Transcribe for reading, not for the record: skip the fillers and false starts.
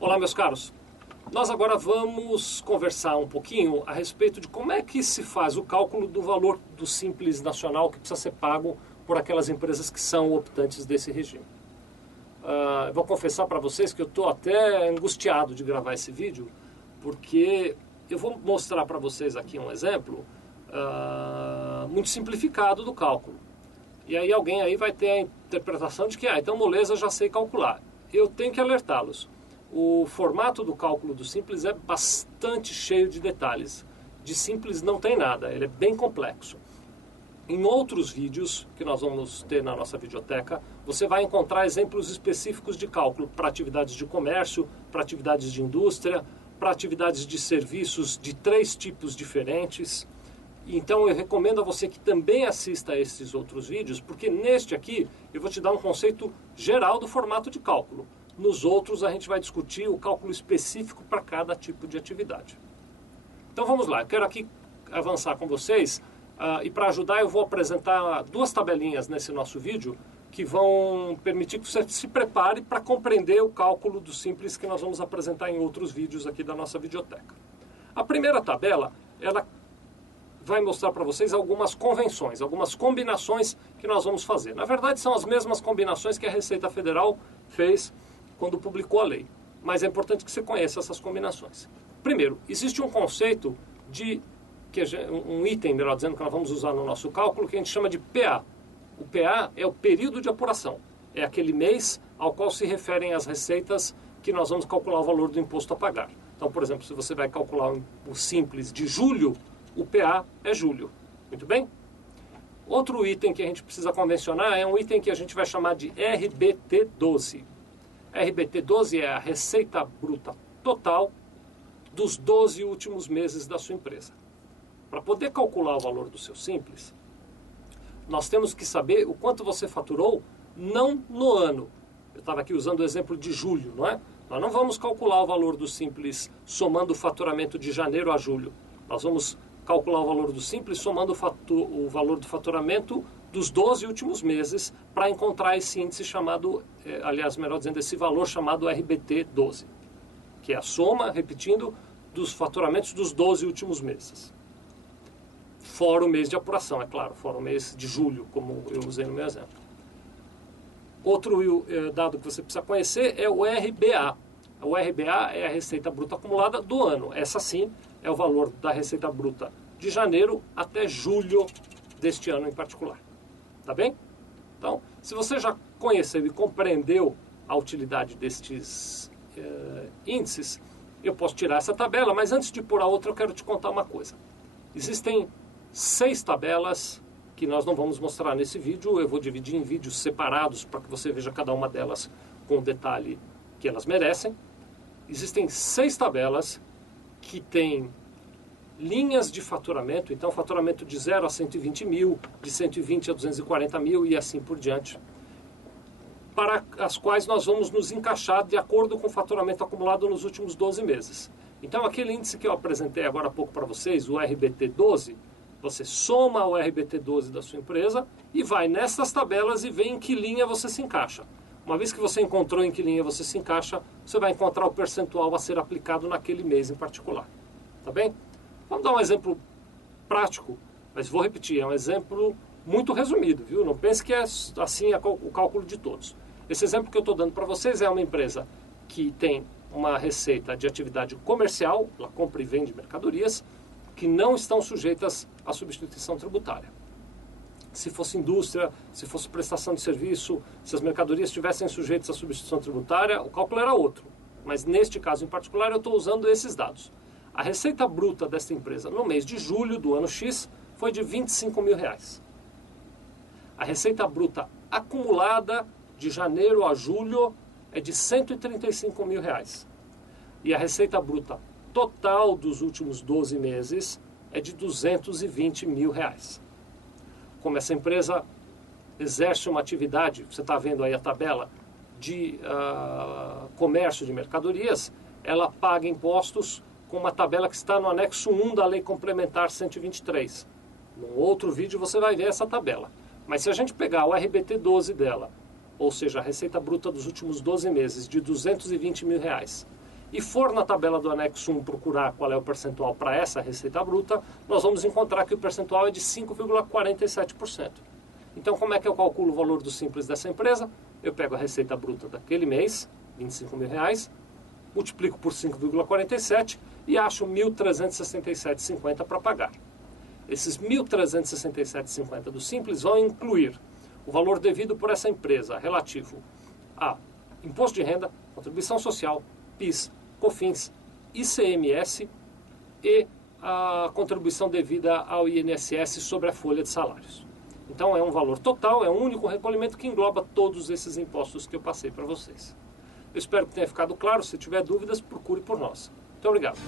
Olá, meus caros. Nós agora vamos conversar um pouquinho a respeito de como é que se faz o cálculo do valor do Simples Nacional que precisa ser pago por aquelas empresas que são optantes desse regime. Vou confessar para vocês que eu estou até angustiado de gravar esse vídeo, porque eu vou mostrar para vocês aqui um exemplo muito simplificado do cálculo. E aí alguém aí vai ter a interpretação de que, então moleza, já sei calcular. Eu tenho que alertá-los. O formato do cálculo do Simples é bastante cheio de detalhes. De simples não tem nada, ele é bem complexo. Em outros vídeos que nós vamos ter na nossa videoteca, você vai encontrar exemplos específicos de cálculo para atividades de comércio, para atividades de indústria, para atividades de serviços de 3 tipos diferentes. Então eu recomendo a você que também assista a esses outros vídeos, porque neste aqui eu vou te dar um conceito geral do formato de cálculo. Nos outros a gente vai discutir o cálculo específico para cada tipo de atividade. Então vamos lá, eu quero aqui avançar com vocês e para ajudar eu vou apresentar 2 tabelinhas nesse nosso vídeo que vão permitir que você se prepare para compreender o cálculo do Simples que nós vamos apresentar em outros vídeos aqui da nossa videoteca. A primeira tabela, ela vai mostrar para vocês algumas convenções, algumas combinações que nós vamos fazer. Na verdade são as mesmas combinações que a Receita Federal fez quando publicou a lei. Mas é importante que você conheça essas combinações. Primeiro, existe um conceito de, um item, melhor dizendo, que nós vamos usar no nosso cálculo, que a gente chama de PA. O PA é o período de apuração. É aquele mês ao qual se referem as receitas que nós vamos calcular o valor do imposto a pagar. Então, por exemplo, se você vai calcular o Simples de julho, o PA é julho. Muito bem? Outro item que a gente precisa convencionar é um item que a gente vai chamar de RBT12. RBT12 é a receita bruta total dos 12 últimos meses da sua empresa. Para poder calcular o valor do seu Simples, nós temos que saber o quanto você faturou, não no ano. Eu estava aqui usando o exemplo de julho, não é? Nós não vamos calcular o valor do Simples somando o faturamento de janeiro a julho. Nós vamos calcular o valor do Simples somando o valor do faturamento dos 12 últimos meses para encontrar esse índice chamado, aliás, melhor dizendo, esse valor chamado RBT12, que é a soma, repetindo, dos faturamentos dos 12 últimos meses. Fora o mês de apuração, é claro, fora o mês de julho, como eu usei no meu exemplo. Outro dado que você precisa conhecer é o RBA. O RBA é a receita bruta acumulada do ano. Essa sim é o valor da receita bruta de janeiro até julho deste ano em particular. Tá bem? Então, se você já conheceu e compreendeu a utilidade destes índices, eu posso tirar essa tabela, mas antes de pôr a outra eu quero te contar uma coisa. Existem 6 tabelas que nós não vamos mostrar nesse vídeo, eu vou dividir em vídeos separados para que você veja cada uma delas com o detalhe que elas merecem. Existem 6 tabelas que têm linhas de faturamento, então faturamento de 0 a 120 mil, de 120 a 240 mil e assim por diante, para as quais nós vamos nos encaixar de acordo com o faturamento acumulado nos últimos 12 meses. Então aquele índice que eu apresentei agora há pouco para vocês, o RBT12, você soma o RBT12 da sua empresa e vai nessas tabelas e vê em que linha você se encaixa. Uma vez que você encontrou em que linha você se encaixa, você vai encontrar o percentual a ser aplicado naquele mês em particular. Tá bem? Vamos dar um exemplo prático, mas vou repetir, é um exemplo muito resumido, viu? Não pense que é assim o cálculo de todos. Esse exemplo que eu estou dando para vocês é uma empresa que tem uma receita de atividade comercial, ela compra e vende mercadorias, que não estão sujeitas à substituição tributária. Se fosse indústria, se fosse prestação de serviço, se as mercadorias estivessem sujeitas à substituição tributária, o cálculo era outro. Mas neste caso em particular eu estou usando esses dados. A receita bruta desta empresa no mês de julho do ano X foi de 25 mil reais. A receita bruta acumulada de janeiro a julho é de 135 mil reais. E a receita bruta total dos últimos 12 meses é de 220 mil reais. Como essa empresa exerce uma atividade, você está vendo aí a tabela, de comércio de mercadorias, ela paga impostos com uma tabela que está no anexo 1 da Lei Complementar 123. Num outro vídeo você vai ver essa tabela. Mas se a gente pegar o RBT12 dela, ou seja, a receita bruta dos últimos 12 meses de 220 mil reais, e for na tabela do anexo 1 procurar qual é o percentual para essa receita bruta, nós vamos encontrar que o percentual é de 5,47%. Então, como é que eu calculo o valor do simples dessa empresa? Eu pego a receita bruta daquele mês, R$25 mil, multiplico por 5,47 e acho 1.367,50 para pagar. Esses 1.367,50 do simples vão incluir o valor devido por essa empresa relativo a imposto de renda, contribuição social, PIS, COFINS, ICMS e a contribuição devida ao INSS sobre a folha de salários. Então é um valor total, é um único recolhimento que engloba todos esses impostos que eu passei para vocês. Eu espero que tenha ficado claro. Se tiver dúvidas, procure por nós. Muito obrigado.